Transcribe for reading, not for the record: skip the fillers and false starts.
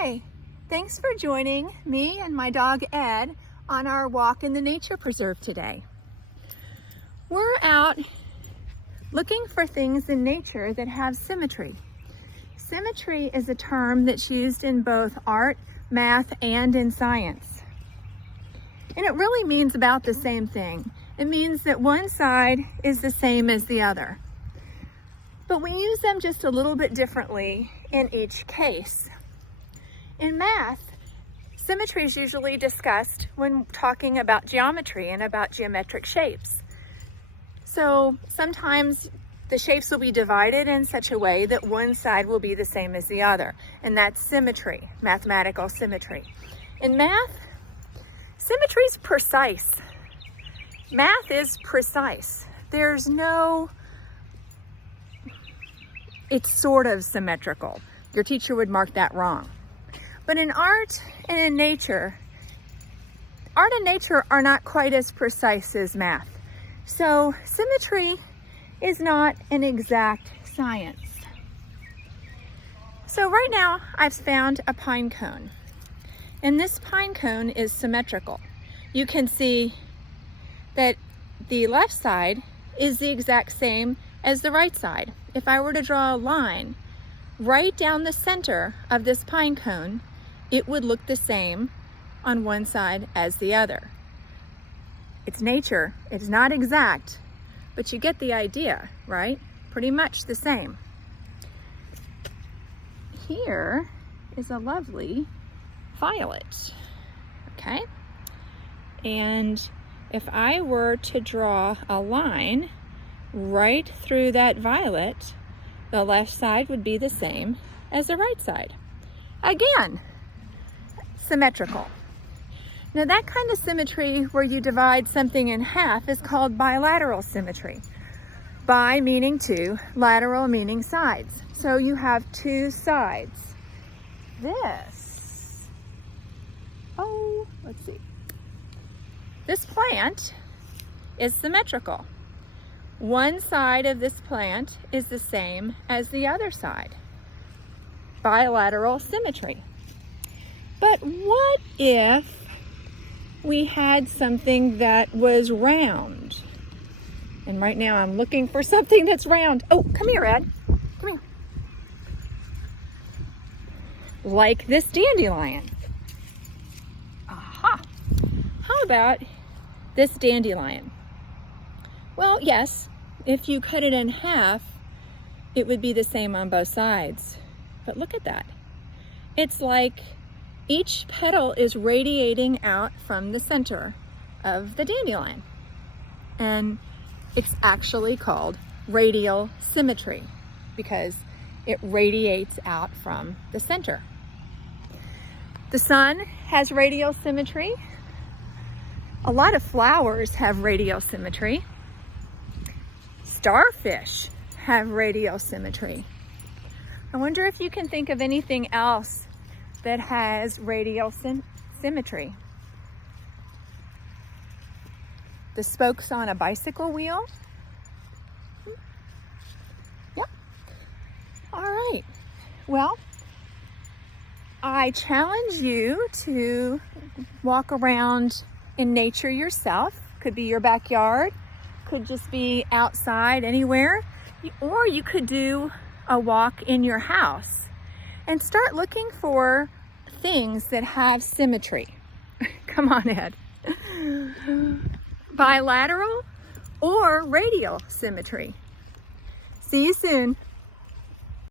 Hi, thanks for joining me and my dog Ed on our walk in the nature preserve today. We're out looking for things in nature that have symmetry. Symmetry is a term that's used in both art, math, and in science. And it really means about the same thing. It means that one side is the same as the other. But we use them just a little bit differently in each case. In math, symmetry is usually discussed when talking about geometry and about geometric shapes. So sometimes the shapes will be divided in such a way that one side will be the same as the other, and that's symmetry, mathematical symmetry. In math, symmetry is precise. Math is precise. There's no, it's sort of symmetrical. Your teacher would mark that wrong. But in art and in nature, art and nature are not quite as precise as math. So symmetry is not an exact science. So right now I've found a pine cone, and this pine cone is symmetrical. You can see that the left side is the exact same as the right side. If I were to draw a line right down the center of this pine cone, it would look the same on one side as the other. It's nature, it's not exact, but you get the idea, right? Pretty much the same. Here is a lovely violet, okay? And if I were to draw a line right through that violet, the left side would be the same as the right side. Again, symmetrical. Now that kind of symmetry where you divide something in half is called bilateral symmetry. Bi meaning two, lateral meaning sides. So you have two sides. Let's see. This plant is symmetrical. One side of this plant is the same as the other side. Bilateral symmetry. But what if we had something that was round? And right now I'm looking for something that's round. Oh, come here, Ed. Come here. Like this dandelion. Aha. How about this dandelion? Well, yes, if you cut it in half, it would be the same on both sides. But look at that. It's like each petal is radiating out from the center of the dandelion. And it's actually called radial symmetry because it radiates out from the center. The sun has radial symmetry. A lot of flowers have radial symmetry. Starfish have radial symmetry. I wonder if you can think of anything else that has radial symmetry. The spokes on a bicycle wheel? Yep. All right. Well, I challenge you to walk around in nature yourself. Could be your backyard, could just be outside anywhere, or you could do a walk in your house and start looking for things that have symmetry. Come on, Ed. Bilateral or radial symmetry. See you soon.